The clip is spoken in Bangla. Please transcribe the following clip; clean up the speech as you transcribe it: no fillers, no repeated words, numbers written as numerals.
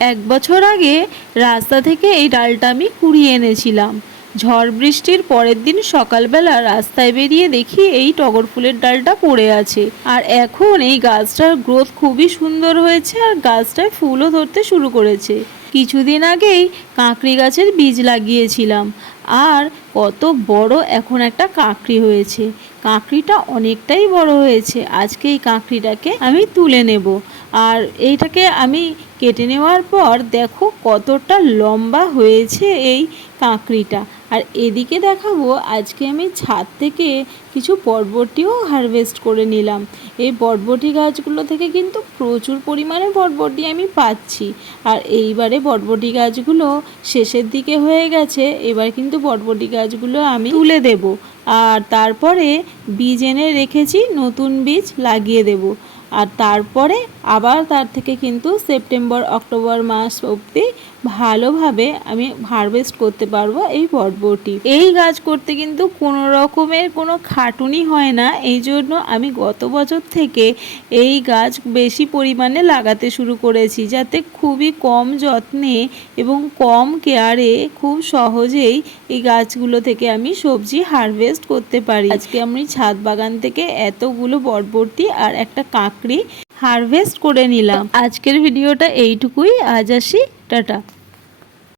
1 বছর আগে রাস্তা থেকে এই ডালটা আমি কুড়িয়ে এনেছিলাম। ঝড় বৃষ্টির পরের দিন সকালবেলা রাস্তায় বেরিয়ে দেখি এই টগর ফুলের ডালটা পড়ে আছে। আর এখন এই গাছটার গ্রোথ খুবই সুন্দর হয়েছে আর গাছটায় ফুলও ধরতে শুরু করেছে। কিছুদিন আগেই কাঁকড়ি গাছের বীজ লাগিয়েছিলাম আর কত বড় এখন একটা কাঁকড়ি হয়েছে। কাঁকড়িটা অনেকটাই বড় হয়েছে। আজকে এই কাঁকড়িটাকে আমি তুলে নেব। আর এইটাকে আমি কেটে নেওয়ার পর দেখো কতটা লম্বা হয়েছে এই কাঁকড়িটা। আর এদিকে দেখাবো আজকে আমি ছাদ থেকে কিছু বরবটিও হারভেস্ট করে নিলাম। এই বরবটি গাছগুলো থেকে কিন্তু প্রচুর পরিমাণে বরবটি আমি পাচ্ছি। আর এইবারে বরবটি গাছগুলো শেষের দিকে হয়ে গেছে, এবার কিন্তু বরবটি গাছগুলো আমি তুলে দেব। আর তারপরে বীজ এনে রেখেছি, নতুন বীজ লাগিয়ে দেব। আর তারপরে আবার তার থেকে কিন্তু সেপ্টেম্বর অক্টোবর মাস অবধি ভালোভাবে আমি হারভেস্ট করতে পারবো এই বরবটি। এই গাছ করতে কিন্তু কোনো রকমের কোনো খাটুনি হয় না। এই জন্য আমি গত বছর থেকে এই গাছ বেশি পরিমাণে লাগাতে শুরু করেছি, যাতে খুবই কম যত্নে এবং কম কেয়ারে খুব সহজেই এই গাছগুলো থেকে আমি সবজি হারভেস্ট করতে পারি। আজকে আমি ছাদ বাগান থেকে এতগুলো বরবটি আর একটা কাঁকড়ি হারভেস্ট করে নিলাম। আজকের ভিডিওটা এইটুকুই। আজ আসি, টাটা।